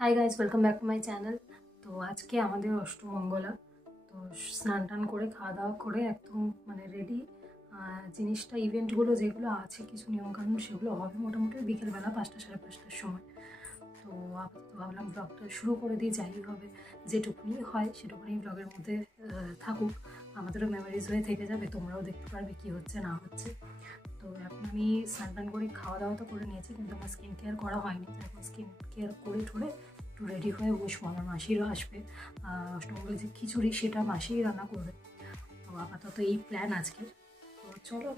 Hi guys, welcome back to my channel. তো আজকে আমাদের অষ্টমঙ্গলা। তো স্নান টান করে খাওয়া দাওয়া করে একদম রেডি। জিনিসটা ইভেন্টগুলো যেগুলো আছে কিছু নিয়মকানুন সেগুলো হবে মোটামুটি বিকেলবেলা 5টা সাড়ে 5টার সময়। তো আপাতত ভাবলাম ব্লগটা শুরু করে দিয়ে যাই হবে, যেটুকুনি হয় সেটুকুনি ব্লগের মধ্যে থাকুক, আমাদেরও মেমোরিজ হয়ে থেকে যাবে, তোমরাও দেখতে পারবে কী হচ্ছে না হচ্ছে। তো এখন আমি স্নান টান করে খাওয়া দাওয়া তো করে নিয়েছি, কিন্তু আমার স্কিন কেয়ার করা হয়নি। এখন স্কিন কেয়ার করে ঠরে একটু রেডি হয়ে বসবো। আমার মাসিরও আসবে, অষ্টমঙ্গলের যে খিচুড়ি সেটা মাসিই রান্না করবে। তো আপাতত এই প্ল্যান আজকের। তো চলো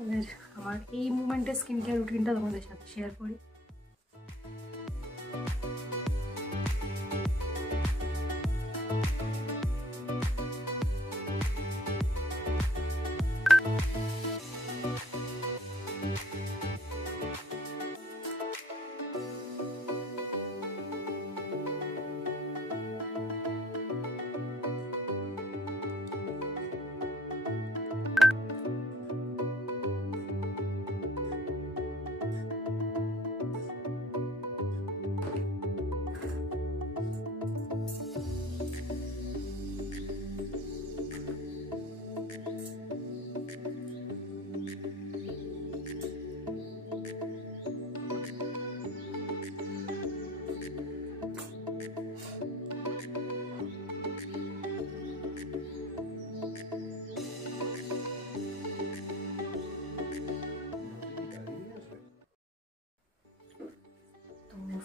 আমার এই মুমেন্টের স্কিন কেয়ার রুটিনটা তোমাদের সাথে শেয়ার করি।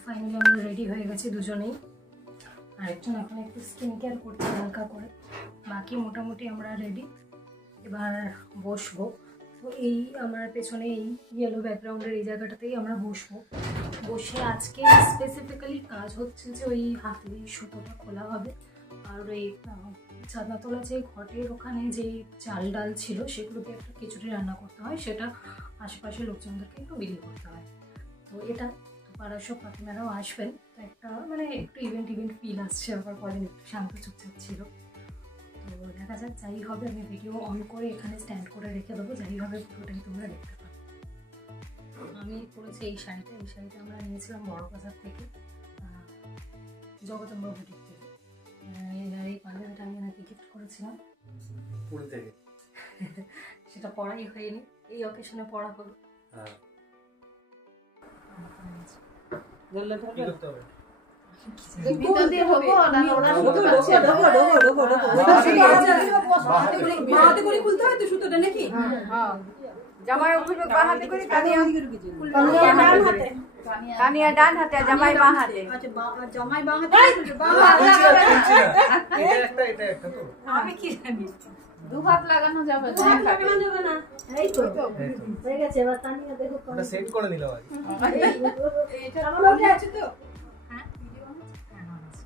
ফাইনালি আমরা রেডি হয়ে গেছি দুজনেই। আরেকজন এখন একটু স্কিন কেয়ার করছে হালকা করে, বাকি মোটামুটি আমরা রেডি। এবার বসবো। তো এই আমার পেছনে এই ইয়েলো ব্যাকগ্রাউন্ডের এই জায়গাটাতেই আমরা বসবো। বসে আজকে স্পেসিফিক্যালি কাজ হচ্ছে যে ওই হাতের সুতোটা খোলা হবে, আর ওই চাঁদাতলা যে ঘটের ওখানে যেই চাল ডাল ছিল সেগুলোকে একটা খিচুড়ি রান্না করতে হয়, সেটা আশেপাশের লোকজনদেরকে একটু বিলি করতে হয়। তো এটা পাড়ার সব কাকিমারাও আসবেন, তো একটা একটু ইভেন্ট ফিল আসছে। আবার কদিন একটু শান্ত চুপচাপ ছিল। তো দেখা যাক, যাই হবে। আমি ভিডিও অন করে এখানে স্ট্যান্ড করে রেখে দেবো, যাই হবে পুরোটাই তোমরা দেখতে পাবে। আমি পরেছি এই শাড়িটা আমরা নিয়েছিলাম বড়বাজার থেকে, জগদম্ব বুটিক থেকে। এই পাঞ্জাবিটা আমি নাকি গিফট করেছিলাম, সেটা পরাই হয়নি, এই অকেশনে পরা হলো। কানিয়া ডান হাতে, জামাই বাঁ হাতে। জামাই বাঁ হাতে, আমি কি জানি দু হাত লাগানো যাবে না। এই তো হয়ে গেছে। এবার কানিয়া দেখো, এটা সেট করে নিলাম। এটা আমার আছে তো। হ্যাঁ, ভিডিও আছে।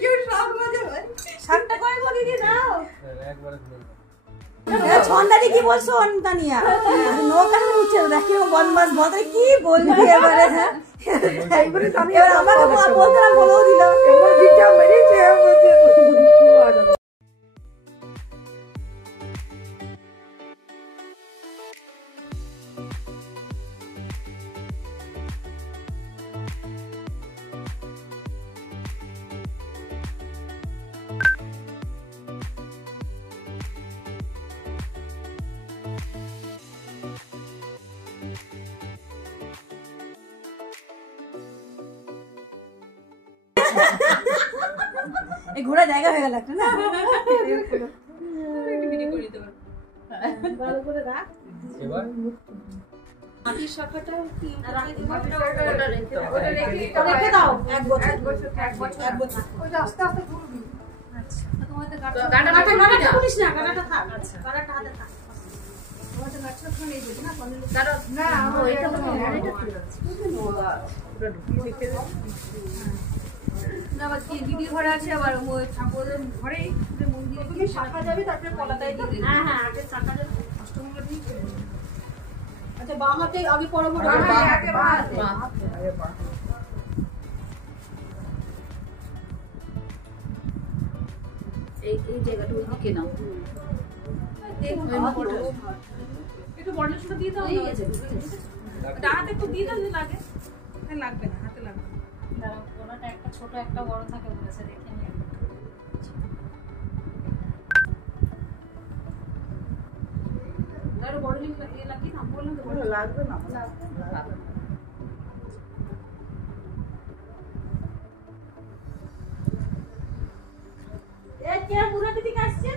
কেউ সব মজা হয়। শাকটা কয় বলি দি দাও একবারে দিলাম। ছন্দাটি কি বলছো অন্তানিয়া? নৌকা উঠছে দেখি ও বনবাস বলতে কি বলবি এবারে? হ্যাঁ, এইবারে আমি আমাকে বলতে না বলেও দিলাম। এবার বিটা মেরেছে বলছে এই ঘোড়া জায়গা হয়ে গেল একটা না। ভালো করে রাখ। এবার মাটির শাখাটা কি রেখে দাও। এক বছর ওই আস্তে আস্তে ঘুরবি। আচ্ছা, তোমাদের গাটা করিস না, গাটা থাক। আচ্ছা, গাটা হাতে থাক। তোমাদের গাছটা ওখানে এই যে না কারণ না ওইটা তো এটা ঠিক আছে। পুরো ঢুকিয়ে রেখে দাও। আবার কি দিদির ঘরে আছে, আবার ওই ঠাকুরের ঘরেই মন্দিরে গিয়ে শাখা যাবে, তারপরে কলাটাই দিবে। হ্যাঁ হ্যাঁ, আগে শাখা যাবে, অষ্টমঙ্গলা দিয়ে চলবে। আচ্ছা, বাঁ হাতে আগে পড়াবো। এই জায়গাটা ওইদিকে নাও। একটু বড় দিয়ে দাও। হাতে একটু দিয়ে দাও, লাগে লাগবে না, হাতে লাগবে না। দাঁড়াও, ওনাটা একটা ছোট একটা বড় থাকে বলেছে, দেখে নিয়ে বড় লিঙ্ক লাগিয়ে না, বললাম তো লাগবে না, লাগবে না। কে বুড়াটি দিকে আসছে?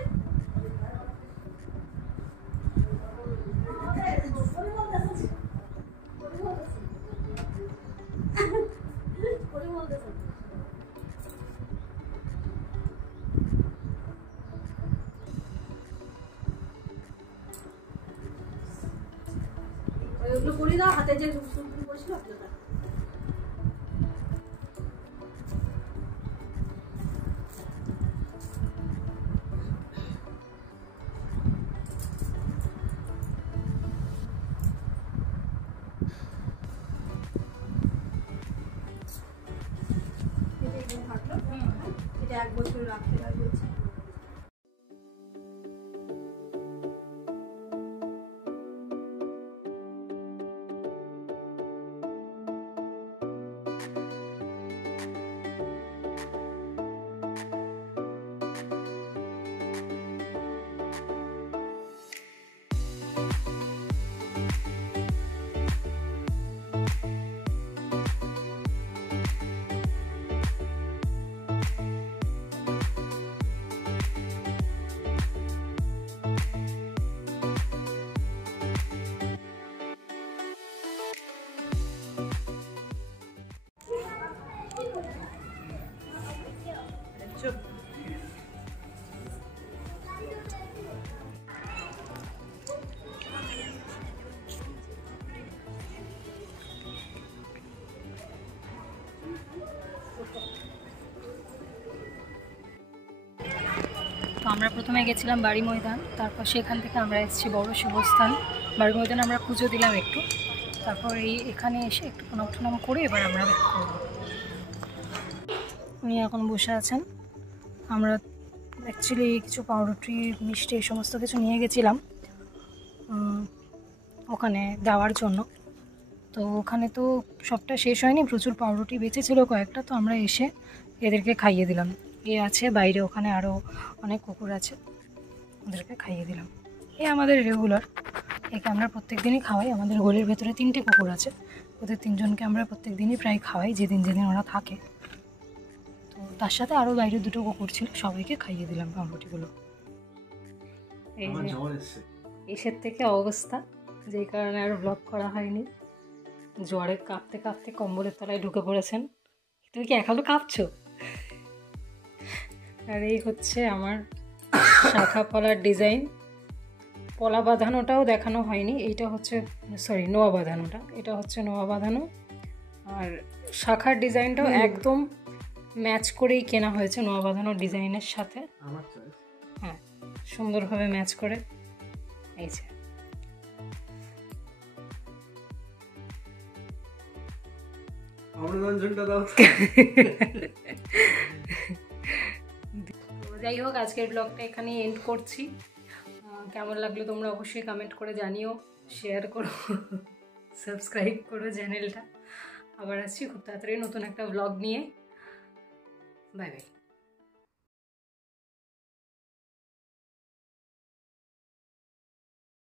ওইগুলো করে দাও, হাতে যে সুন্দর করেছিল ওটা। এটা 1 বছর রাখতে লাগবে। তো আমরা প্রথমে গেছিলাম বাড়ি ময়দান, তারপর সেখান থেকে আমরা এসেছি বড় শিবস্থান। বাড়ি ময়দানে আমরা পুজো দিলাম একটু, তারপর এখানে এসে একটু প্রণাম টনাম করে এবার আমরা ব্যাক করবো। উনি এখন বসে আছেন। আমরা অ্যাকচুয়ালি কিছু পাউরুটি, মিষ্টি এই সমস্ত কিছু নিয়ে গেছিলাম ওখানে দেওয়ার জন্য। তো ওখানে তো সবটা শেষ হয়নি, প্রচুর পাউরুটি বেঁচেছিল কয়েকটা, তো আমরা এসে এদেরকে খাইয়ে দিলাম। এ আছে বাইরে, ওখানে আরও অনেক কুকুর আছে, ওদেরকে খাইয়ে দিলাম। এ আমাদের রেগুলার, একে আমরা প্রত্যেক দিনই খাওয়াই। আমাদের গলির ভেতরে 3টে কুকুর আছে, ওদের 3জনকে আমরা প্রত্যেক দিনই প্রায় খাওয়াই, যেদিন যেদিন ওরা থাকে। তো তার সাথে আরও বাইরে 2টো কুকুর ছিল, সবাইকে খাইয়ে দিলাম পাউরুটিগুলো। এই যে এসের থেকে অবস্থা, যেই কারণে আর ব্লগ করা হয়নি। জ্বরে কাঁপতে কাঁপতে কম্বলের তলায় ঢুকে পড়েছেন। তুমি কি এখনো কাঁপছো? আর এই হচ্ছে আমার শাখা পলার ডিজাইন। পলা বাঁধানোটাও দেখানো হয়নি, এইটা হচ্ছে নোয়া বাঁধানোটা, এটা হচ্ছে নোয়া বাঁধানো। আর শাখার ডিজাইনটাও একদম ম্যাচ করেই কেনা হয়েছে নোয়া বাঁধানোর ডিজাইনের সাথে। হ্যাঁ, সুন্দরভাবে ম্যাচ করে। এই যে যাই হোক, আজকের ব্লগটা এখানেই এন্ড করছি। কেমন লাগলো তোমরা অবশ্যই কমেন্ট করে জানিও, শেয়ার করো, সাবস্ক্রাইব করো চ্যানেলটা। আবার আসছি খুব তাড়াতাড়ি নতুন একটা ব্লগ নিয়ে। Bye bye.